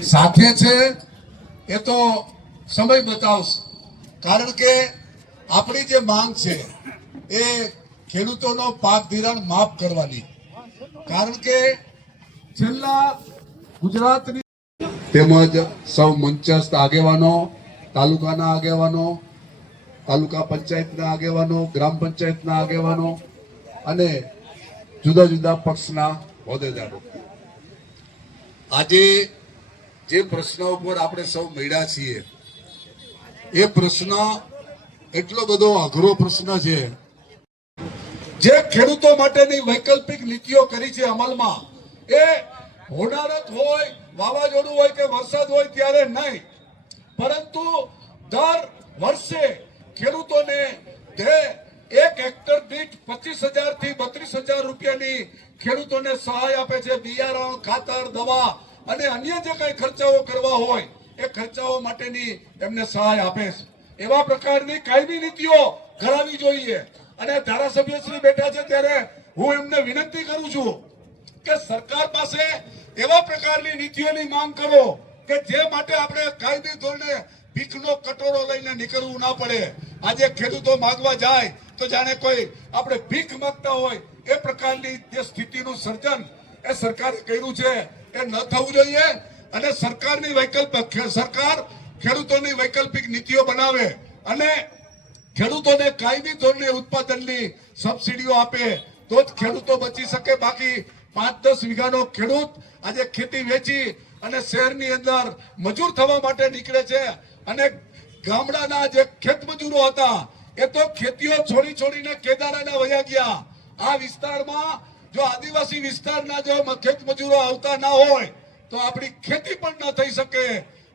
સાથે છે. એ તો સમય બતાવશે. કારણ કે આપણી જે માંગ છે, એ ખેડૂતોનો પાક ધિરાણ માફ કરવાની. કારણ કે છેલ્લા ગુજરાતની તેમજ સૌ મંચસ્થ આગેવાનો, તાલુકાના આગેવાનો, તાલુકા પંચાયતના આગેવાનો, ગ્રામ પંચાયતના આગેવાનો અને જુદા જુદા પક્ષના હોદ્દેદારો. આજે જે પ્રશ્ન ઉપર આપણે સૌ મળ્યા છીએ, એ પ્રશ્ન એટલો બધો અઘરો પ્રશ્ન છે. જે ખેડૂતો માટેની વૈકલ્પિક નીતિઓ કરી છે અમલમાં, એ હોનારત હોય, વાવાઝોડું હોય કે વરસાદ હોય ત્યારે નહીં, પરંતુ દર વર્ષે ખેડૂતોને તે એક હેક્ટર દીઠ પચીસ હજારથી બત્રીસ હજાર રૂપિયાની ખેડૂતોને સહાય આપે છે. બિયારણ, ખાતર, દવા અને અન્ય જે કઈ ખર્ચાઓ કરવા હોય, એ ખર્ચાઓ માટેની એમને સહાય આપે છે. એવા પ્રકારની કાયમી નીતિઓ ઘડાવી જોઈએ. અને ધારાસભ્ય શ્રી બેઠા છે ત્યારે હું એમને વિનંતી કરું છું કે સરકાર પાસે એવા પ્રકારની નીતિઓની માંગ કરો કે જે માટે આપણે કાયમી ધોરણે ભીખનો કટોરો લઈને નીકળવું ના પડે. આજે ખેડૂતો માગવા જાય તો જાણે કોઈ આપણે ભીખ માંગતા હોય એ પ્રકારની જે સ્થિતિનું સર્જન એ સરકારે કર્યું છે એ ન થવું જોઈએ અને સરકારની વૈકલ્પિક સરકાર ખેડૂતોની વૈકલ્પિક નીતિઓ બનાવે અને ખેડૂતોને કાયમી ધોરણે ઉત્પાદનની સબસિડીઓ આપે, તો જ ખેડૂતો બચી શકે. બાકી પાંચ દસ વીઘાનો ખેડૂત આજે ખેતી વેચી અને શહેરની અંદર મજૂર થવા માટે નીકળે છે અને ગામડાના જે ખેત મજૂરો હતા, એ તો ખેતીઓ છોડી છોડીને કેદારાના વયા ગયા. આ વિસ્તારમાં જો આદિવાસી વિસ્તારના જો ખેત મજૂરો આવતા ના હોય, તો આપણી ખેતી પણ ન થઈ શકે.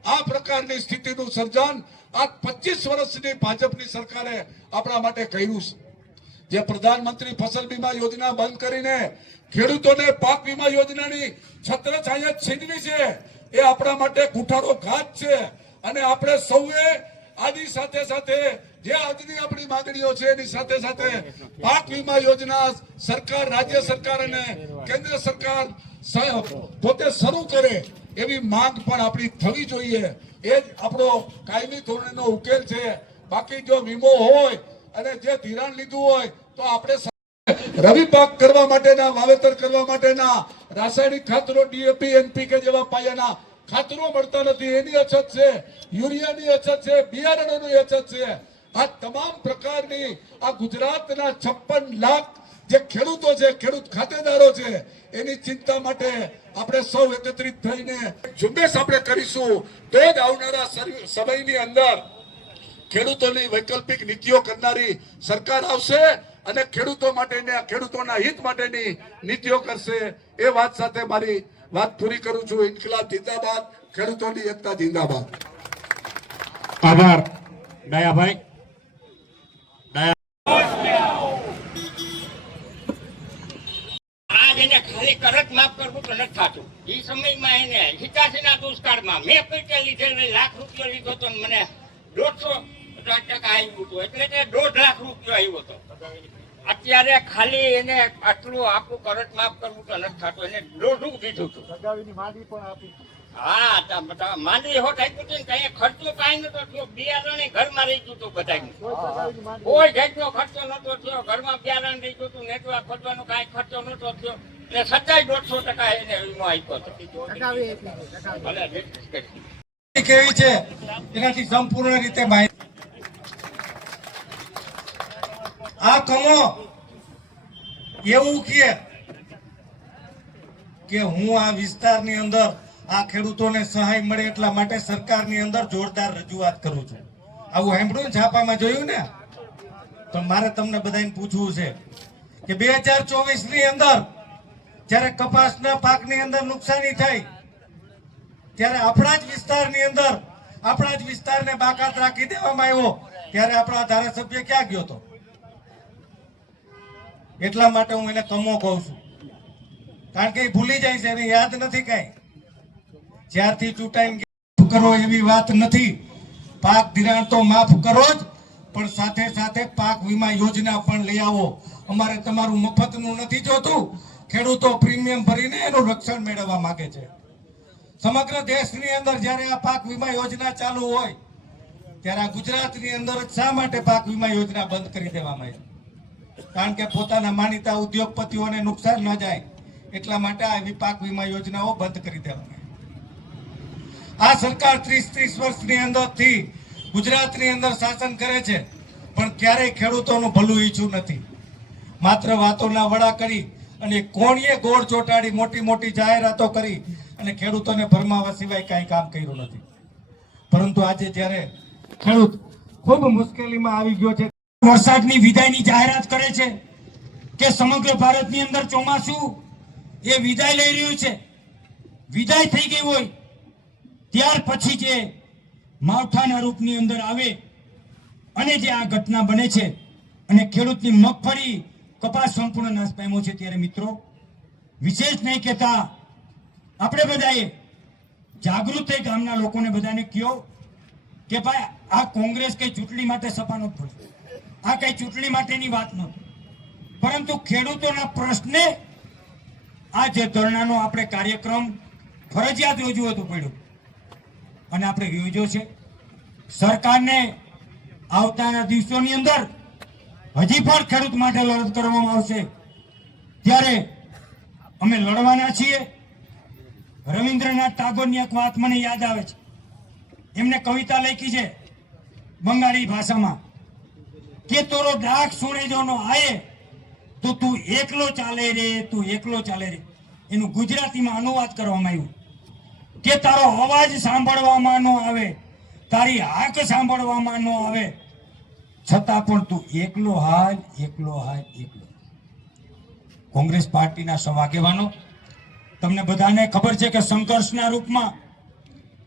આ પ્રકારની સ્થિતિનું સર્જન આ પચીસ વર્ષની ભાજપની સરકારે આપણા માટે કર્યું છે. જે પ્રધાનમંત્રી ફસલ બીમા યોજના બંધ કરીને ખેડૂતોને પાક વીમા યોજનાની છત્રછાયા છીનવી છે. એ આપણા માટે કુઠારો ઘાત છે. અને આપણે સૌએ આની સાથે સાથે જે આજની આપણી માંગણીઓ છે, એની સાથે સાથે પાક વીમા યોજના સરકાર, રાજ્ય સરકાર અને કેન્દ્ર સરકાર પોતે શરૂ કરે એવી માંગ પણ આપણી થવી જોઈએ. એ જ આપણો કાયમી ધોરણનો ઉકેલ છે. બાકી જો વીમો હોય અને જે ધિરાણ લીધું હોય, તો આપણે રવિ પાક કરવા માટેના, વાવેતર કરવા માટેના, રાસાયણિક ખાતરો, ડીએપી એનપીકે જેવા પાયાના ખાતરો મળતા નથી. એની અછત છે, યુરિયાની અછત છે, બિયારણોની અછત છે. આ તમામ પ્રકારની આ ગુજરાતના છપ્પન લાખ જે ખેડૂતો છે, ખેડૂત ખાતેદારો છે, એની ચિંતા માટે આપણે સૌ એકત્રિત થઈને ઝુંબેશ આપણે કરીશું. તો જ આવનારા સમયની અંદર ખેડૂતોની વૈકલ્પિક નીતિઓ કરનારી સરકાર આવશે અને ખેડૂતો માટેની ખેડૂતોના હિત માટેની નીતિઓ કરશે. એ વાત સાથે મારી વાત પૂરી કરું છું. ઇન્કલાબ જિંદાબાદ, ખેડૂતોની એકતા જિંદાબાદ. આભાર. દયાભાઈ દયા આજ એને ખાલી કરત માફ કરવું તો નથી થતું. એ સમયમાં એને હિતાશીના દુષ્કાળમાં મેં પૈસા લીધેલ લાખ રૂપિયો લીધો તો ને મને દોઢસો ટકા આવ્યું હતું. એટલે કે દોઢ લાખ રૂપિયો આવ્યો હતો. અત્યારે ખાલી એને આટલું આપણું કરત માફ કરવું તો નથી થતું. એને દોઢું દીધું હતું. હોટ આપ્યું હતું ને ખર્ચો કાંઈ નતો થયો. બિયારણ ઘરમાં રહી ગયું હતું બધા કોઈ જાતનો ખર્ચો નતો થયો. ઘરમાં બિયારણ રહી ગયું હતું. નેટવા ખોદવાનો કાંઈ ખર્ચો નતો થયો. એટલે સચાઈ દોઢસો કેવી છે? એનાથી સંપૂર્ણ રીતે માહિતી. આ કમો એવું કહે કે હું આ વિસ્તારની અંદર આ ખેડૂતોને સહાય મળે એટલા માટે સરકારની અંદર જોરદાર રજૂઆત કરું છું. આવું સાંભળ્યું છાપામાં જોયું ને? તો મારે તમને બધાને પૂછવું છે કે બે હજાર ચોવીસની અંદર જ્યારે કપાસના પાકની અંદર નુકસાની થઈ, ત્યારે આપણા જ વિસ્તારની અંદર, આપણા જ વિસ્તારને બાકાત રાખી દેવામાં આવ્યો, ત્યારે આપણા ધારાસભ્ય ક્યાં ગયો હતો એટલા માટે હું એને કમો કહું છું. કારણ કે ભૂલી જાય છે, એને યાદ નથી કઈ. જ્યારથી ચૂંટાઈને કરો એવી વાત નથી. પાક ધિરાણ તો માફ કરો જ, પણ સાથે સાથે પાક વીમા યોજના પણ લઈ આવો. અમારે તમારું મફતનું નથી જોતું. ખેડૂતો પ્રીમિયમ ભરીને એનું રક્ષણ મેળવવા માંગે છે. સમગ્ર દેશની અંદર જ્યારે આ પાક વીમા યોજના ચાલુ હોય, ત્યારે આ ગુજરાતની અંદર શા માટે પાક વીમા યોજના બંધ કરી દેવામાં આવી? કારણ કે પોતાના માનીતા ઉદ્યોગપતિઓને નુકસાન ન જાય, એટલા માટે આ એવી પાક વીમા યોજનાઓ બંધ કરી દેવામાં આવી. આ સરકાર ત્રીસ ત્રીસ વર્ષની અંદરથી ગુજરાતની અંદર શાસન કરે છે, પણ ક્યારેય ખેડૂતોનું ભલું ઈચ્છું નથી. માત્ર વાતોના વડા કરી અને કોણીએ ગોળ ચોટાડી મોટી મોટી જાહેરાતો કરી અને ખેડૂતોને ભરમાવા સિવાય કાંઈ કામ કર્યું નથી. પરંતુ આજે જ્યારે ખેડૂત ખૂબ મુશ્કેલીમાં આવી ગયો છે, વરસાદની વિદાયની જાહેરાત કરે છે કે સમગ્ર ભારતની અંદર ચોમાસું એ વિદાય લઈ રહ્યું છે. વિદાય થઈ ગઈ હોય ત્યાર પછી જે માવઠાના રૂપની અંદર આવે અને જે આ ઘટના બને છે અને ખેડૂતની મગફળી કપાસ સંપૂર્ણ નાશ પામ્યો છે ત્યારે મિત્રો, વિશેષ નહીં કહેતા, આપણે બધાએ જાગૃત થઈ ગામના લોકોને બધાને કયો કે ભાઈ, આ કોંગ્રેસ કઈ ચૂંટણી માટે સપા નથી પડતી આ કઈ ચૂંટણી માટેની વાત નહોતી. પરંતુ ખેડૂતોના પ્રશ્ને આ જે ધરણાનો આપણે કાર્યક્રમ ફરજિયાત યોજવું હતું પડ્યું. અને આપણે યોજ્યો છે. સરકારને આવતાના દિવસોની અંદર હજી પણ ખેડૂત માટે લડત કરવામાં આવશે. ત્યારે અમે લડવાના છીએ. રવિન્દ્રનાથ ટાગોરની એક વાત મને યાદ આવે છે. એમને કવિતા લખી છે બંગાળી ભાષામાં કે તોરો ડાક સુણે જોનો આયે, તો તું એકલો ચાલે રે, તું એકલો ચાલે રે. એનું ગુજરાતીમાં અનુવાદ કરવામાં આવ્યું. કે તારો અવાજ સાંભળવામાં ન આવે, તારી હાક સાંભળવામાં ન આવે છતાં પણ તું એકલો હાલ એકલો હાલ, એકલો. કોંગ્રેસ પાર્ટીના સૌ આગેવાનો તમને બધાને ખબર છે કે સંઘર્ષના રૂપમાં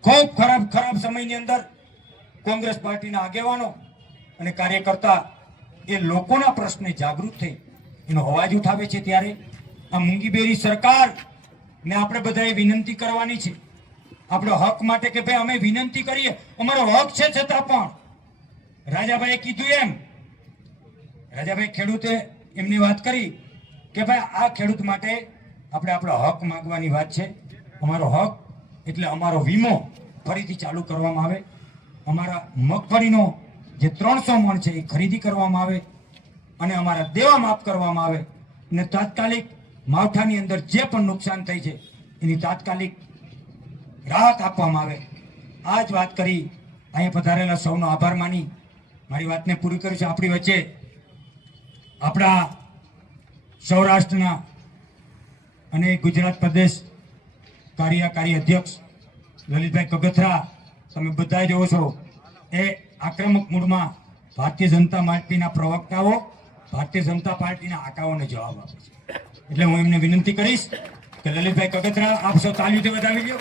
ખૂબ ખરાબ ખરાબ સમયની અંદર કોંગ્રેસ પાર્ટીના આગેવાનો અને કાર્યકર્તા એ લોકોના પ્રશ્ને જાગૃત થઈ. એનો અવાજ ઉઠાવે છે ત્યારે આ મૂંગીબેરી સરકાર ને આપણે બધાએ વિનંતી કરવાની છે. આપણો હક માટે કે ભાઈ અમે વિનંતી કરીએ, અમારો હક છે છતાં પણ રાજાભાઈએ કીધું એમ. રાજાભાઈ ખેડૂતે એમની વાત કરી કે ભાઈ, આ ખેડૂત માટે આપણે આપણો હક માંગવાની વાત છે. અમારો હક એટલે અમારો વીમો ફરીથી ચાલુ કરવામાં આવે. અમારા મગફળીનો જે ત્રણસો મણ છે એ ખરીદી કરવામાં આવે અને અમારા દેવા માફ કરવામાં આવે. અને તાત્કાલિક માવઠાની અંદર જે પણ નુકસાન થઈ છે, એની તાત્કાલિક રાહત આપવામાં આવે. આ જ વાત કરી. અહીંયા પધારેલા સૌનો આભાર માની મારી વાતને પૂરી કરું આપણી વચ્ચે. આપણા સૌરાષ્ટ્રના અને ગુજરાત પ્રદેશ કાર્યકારી અધ્યક્ષ લલિતભાઈ કગથરા, તમે બધા જોવો છો. એ આક્રમક મૂડમાં ભારતીય જનતા પાર્ટીના પ્રવક્તાઓ, ભારતીય જનતા પાર્ટીના આકાઓને જવાબ આપે છે. એટલે હું એમને વિનંતી કરીશ કે લલિતભાઈ કગથરા આપ સૌ તાલીઓથી વધાવી લ્યો.